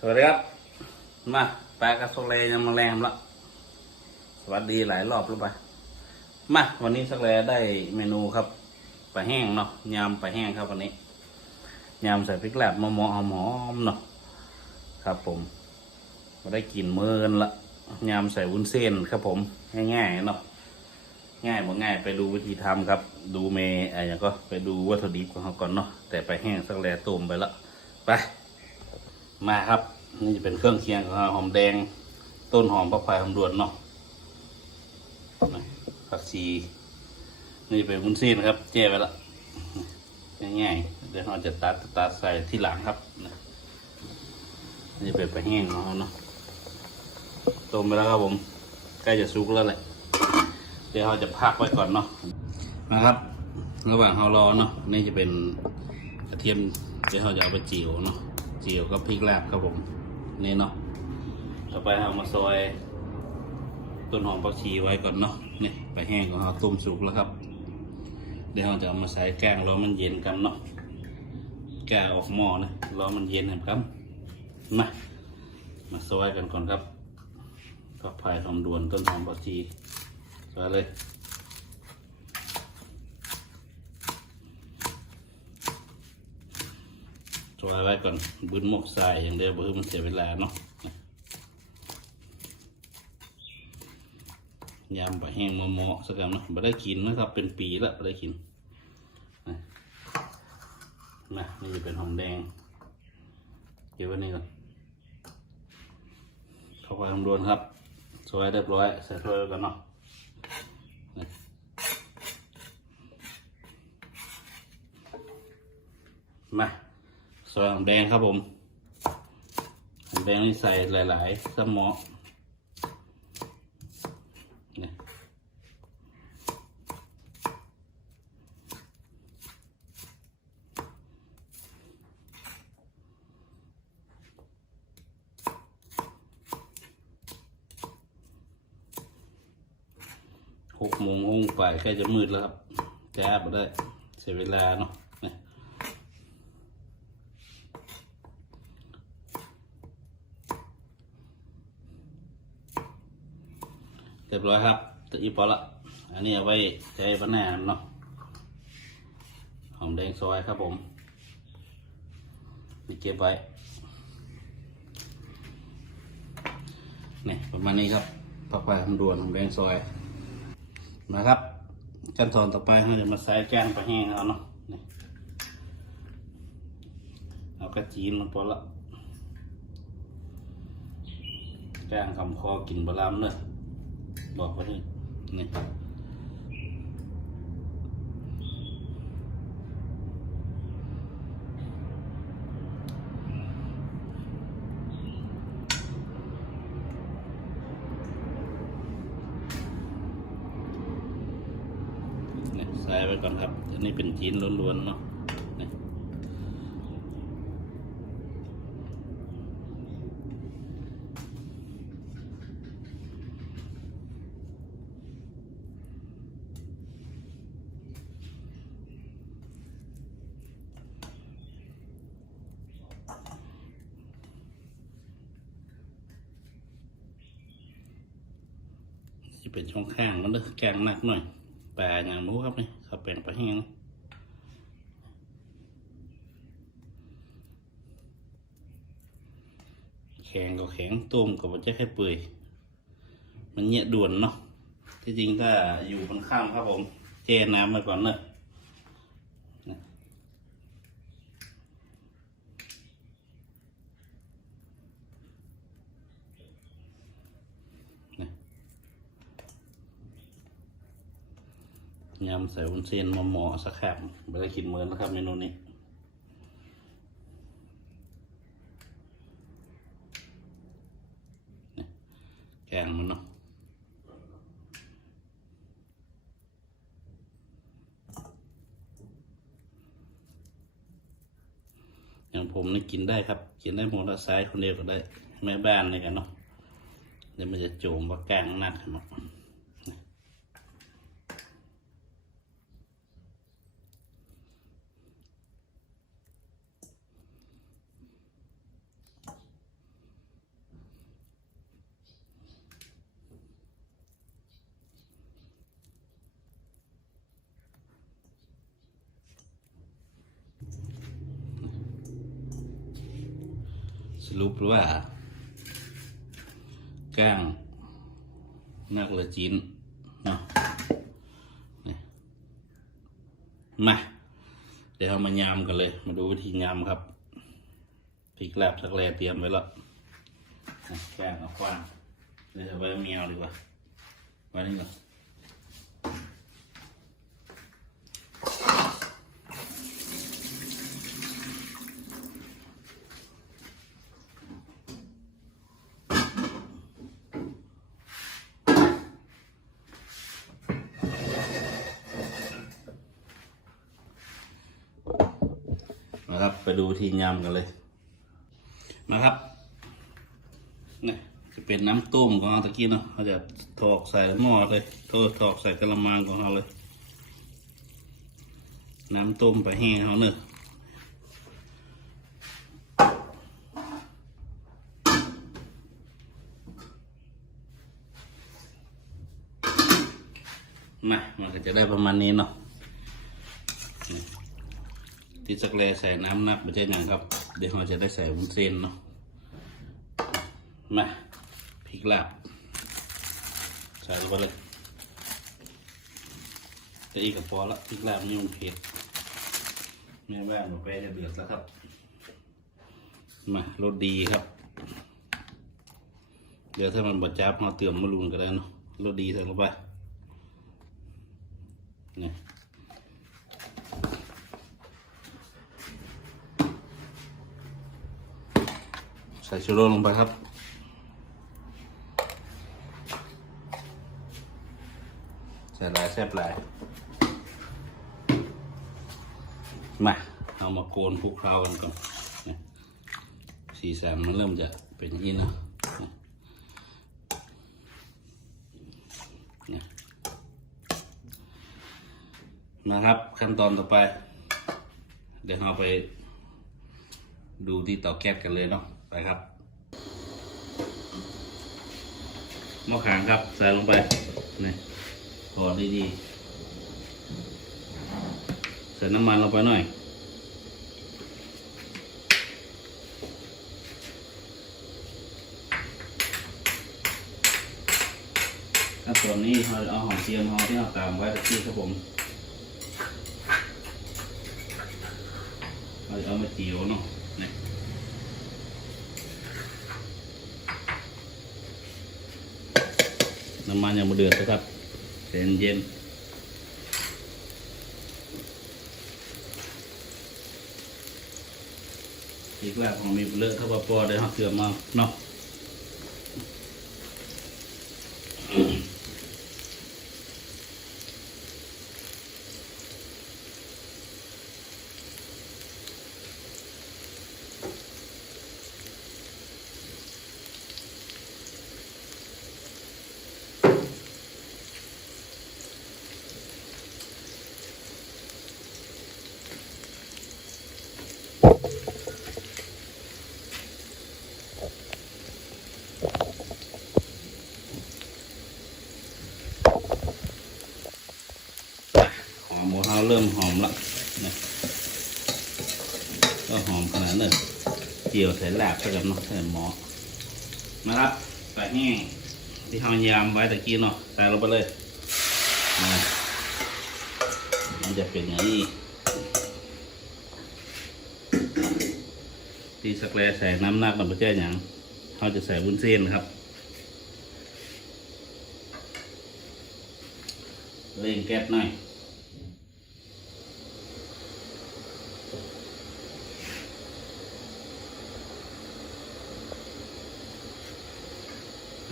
สวัสดีครับ มาปลากระโซเลยังมาแรงละสวัสดีหลายรอบแล้วไปมาวันนี้สักแลได้เมนูครับปลาแห้งเนาะยำปลาแห้งครับวันนี้ยำใส่พริกแลบมะม่วงหอมเนาะครับผมมาได้กลิ่นเมื้อกันละยำใส่วุ้นเส้นครับผมง่ายๆเนาะง่ายบ่ง่ายไปดูวิธีทำครับ ดูเมย์อะไรอย่างก็ไปดูวัตถุดิบของเขาก่อนเนาะแต่ปลาแห้งสักแลต้มไปละไป มาครับ นี่จะเป็นเครื่องเคียงของเราหอมแดง ต้นหอมผักไผ่หอมดวนเนาะผักชีนี่เป็นวุ้นเส้นครับแจ้ไปละง่ายๆเดี๋ยวเราจะตัดตัดใส่ที่หลังครับนี่เป็นปลาแห้งของเราเนาะต้มไปแล้วครับผมใกล้จะสุกแล้วแหละเดี๋ยวเราจะพักไว้ก่อนเนาะนะครับ ระหว่างเรารอเนาะนี่จะเป็นกระเทียมเดี๋ยวเราจะเอาไปจียวเนาะ จียวกับพริกแลบครับผม นี่เนาะต่อไปเรามาซอย ต้นหอมผักชีไว้ก่อนเนาะนี่ไปแห้งของเราต้มสุกแล้วครับ เดี๋ยวเราจะเอามาใส่แกงรอมันเย็นกันเนาะแกงออกหม้อนะรอมันเย็นนะครับมามาซอยกันก่อนครับผักไผ่หอมด่วนต้นหอมผักชีซอยเลย ซอยไว้ก่อนบุญหมกทรายอย่างเดียวเพื่อมันเสียเวลาเนาะยำปลาแห้งมะมอสักคำเนาะไม่ได้กินนะครับ เป็นปีล้วไม่ได้กินนะนี่จะเป็นหอมแดง เก็บไว้นี่ก่อนเข้าไปทำรวนครับซอยเรียบร้อยใส่ถ้วยกันเนาะมา ซอยหอมแดงครับผมหอมแดงนี่ใส่หลาย ๆ สมอหกโมงหงไปใกล้จะมืดแล้วครับจะอาบได้เสียเวลาเนาะนี่ เรียบร้อยครับตะอีพอละ อันนี้เอาไว้ใช้บะแหนมเนาะหอมแดงซอยครับผมนี่เก็บไว้นี่ประมาณนี้ครับผักไผ่ทำด่วนหอมแดงซอยนะครับขั้นตอนต่อไปเราจะมาใส่แกงปลาแห้งเอาเนาะนี่เอากระจีนลงพอละแกงคำคอกินบะลามเนอะ บอกไว้เลยนี่นี่ใส่ไว้ก่อนครับอันนี้เป็นจีนล้วนๆเนาะนี่จะ เป็นช่องข้างมันเลือแกงหนักหน่อยปลาอย่างนู้ครับนี่ข้าวแป้งปลาแห้งแข็งก็แข็งต้มก็มันจะแค่เปื่อย มันเนี้ยด่วนเนาะที่จริงถ้าอยู่บนข้ามครับผมแช่น้ำมาก่อนเนอะนะ ยำใส่วุ้นเส้นมาหมอสักแคบไม่ได้กินเหมือนนะครับเมนูนี้แกงมันเนาะอย่างผมนี่กินได้ครับ กินได้หมดละซ้ายคนเดียวก็ได้ แม่บ้านเลยกันเนาะเดี๋ยวมันจะโจมว่ากลางหนักครับ สรุปว่าก้างนักละจินเนาะมา เดี๋ยวเรามายำกันเลย มาดูวิธียำครับพริกแลบสักแลเตรียมไว้แล้วแก้งเอากว้างเดี๋ยวเอาไว้เมียวดีกว่าไว้นี่ก่อนนะครับ ไป ดูวิธียำกันเลยมาครับนี่จะเป็นน้ำต้มของเราตะกี้เนาะเราจะถอกใส่หม้อเลยเธอถอกใส่กระมังของเราเลย น้ำต้มไปแห้งเขาเนอะมามันก็จะได้ประมาณนี้เนาะ ที่สักแลใส่น้ำนับไม่ใช่หนังครับ เดี๋ยวเราจะได้ใส่วุ้นเส้นเนาะมาพริกลาบใส่ลงไปเลยจะอีกกับพอละพริกลาบนี่มันเผ็ดแม่บ้านหนูแปจะเดือดแล้วครับ มารสดีครับ เดี๋ยวถ้ามันบดจับเราเติมมะรุนก็ได้เนาะรสดีใส่ลงไปนี่ ใส่ชูรลงไปครับ ใส่ลายแซบลาย มา เอามาโกนคลุกเคล้ากันก่อนเนี่ยสีสันมันเริ่มจะเป็นอินนะนะครับ ขั้นตอนต่อไป เดี๋ยวเราไปดูที่เตาแก๊สกันเลยเนาะ ครับม้อขางครับ ใส่ลงไปนี่พอดดีๆใส่น้ำมันลงไปหน่อยถ้าส่วนนี้เราเอาหอมเจียมหอมที่เราตามไว้ตะกี้ครับผมเราจะเอามาเจียวเนาะนี่ น้ำมันยังมาเดือดนะครับเย็นเย็นอีกแล้วของมีเลอะถ้าว่าปอได้หักเกลือมาเนาะ เริ่มหอมละนะก็หอมขนาดนั้นเจียวใส่แลบไปกับเนาะใส่หมอนะครับใส่แห้งที่เฮายามไว้ตะกี้เนาะใส่ลงไปเลยนะมันจะเป็นอย่างนี้ที่สักแลใส่น้ำหนักมันไม่ใช่อย่างเขาจะใส่วุ้นเส้นครับเร่งแก๊สหน่อย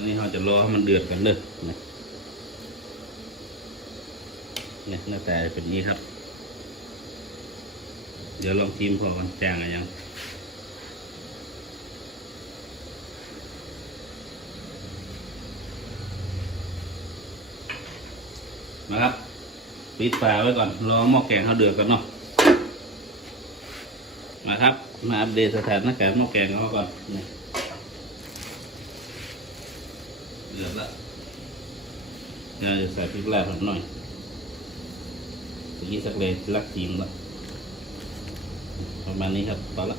นี้เราจะรอให้มันเดือดกันเลยนะเนี่ยหน้าตาเป็นนี้ครับ เดี๋ยวลองชิมพอกันแจงอะไรยังนะครับปิดฝาไว้ก่อน รอหม้อแกงเขาเดือดกันเนาะมาครับ มาอัปเดตสถานการณ์หม้อแกงเขาก่อนนี่ เดือดละเราจะใส่พริกแรบลาบหน่อยที่สักเลยลักทีมละประมาณนี้ครับพอละ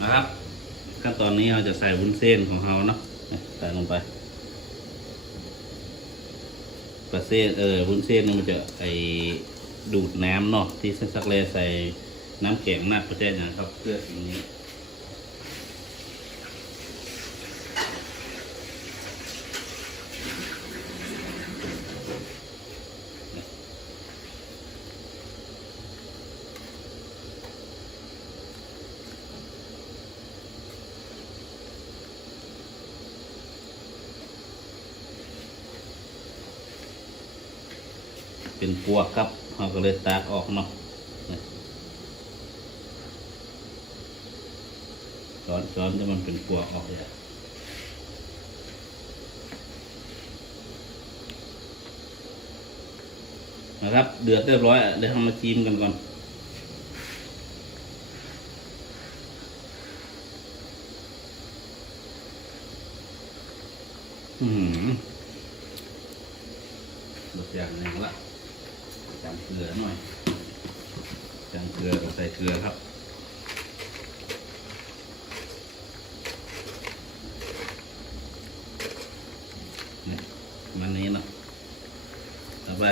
นะครับ ขั้นตอนนี้เราจะใส่วุ้นเส้นของเราเนาะใส่ลงไป ปลาเส้นเออวุ้นเส้นนี่มันจะไอดูดน้ำเนาะที่สักเลใส่น้ำแข็งน่าประเทศนะครับเพื่อสิ่งนี้ เป็นปวกครับเราก็เลยตากออกเนาะนี่ช้อนช้อนจะมันเป็นปวกออกเลยนะครับ เดือดเรียบร้อยเดี๋ยวเรามาจิ้มกันก่อนอืมรสอย่างหนึ่งละ จำเกลือหน่อยจำเกลือใส่เกลือครับนี่มันนี้เนาะต่อไป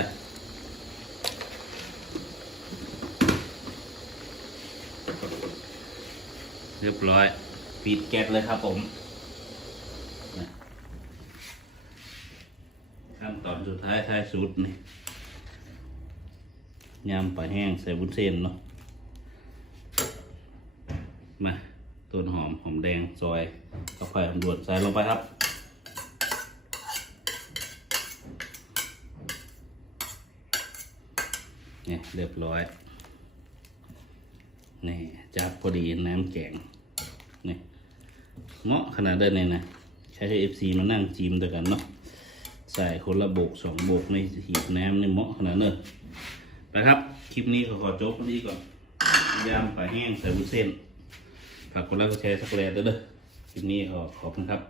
เรียบร้อย ปิดแก๊สเลยครับผมขั้นตอนสุดท้ายท้ายสุดนี่ ยำปลาแห้งใส่วุ้นเส้นเนาะมาต้นหอมหอมแดงซอยกระเพราหอมด่วนใส่ลงไปครับ เนี่ยเรียบร้อย นี่จับพอดีน้ำแกงนี่เหมาะขนาดเดินเลยนะ ใช้เอฟซีมานั่งจิ้มด้วยกันเนาะใส่คนละโบกสองโบกในหีบน้ำนี่เหมาะขนาดเนอะ ไปครับ คลิปนี้ขอขอจบนี้ก่อนยำปลาแห้งใส่บุเส้นฝากกดไลค์กดแชร์สักแลด้วยเด้อคลิปนี้ขอขอบคุณครับ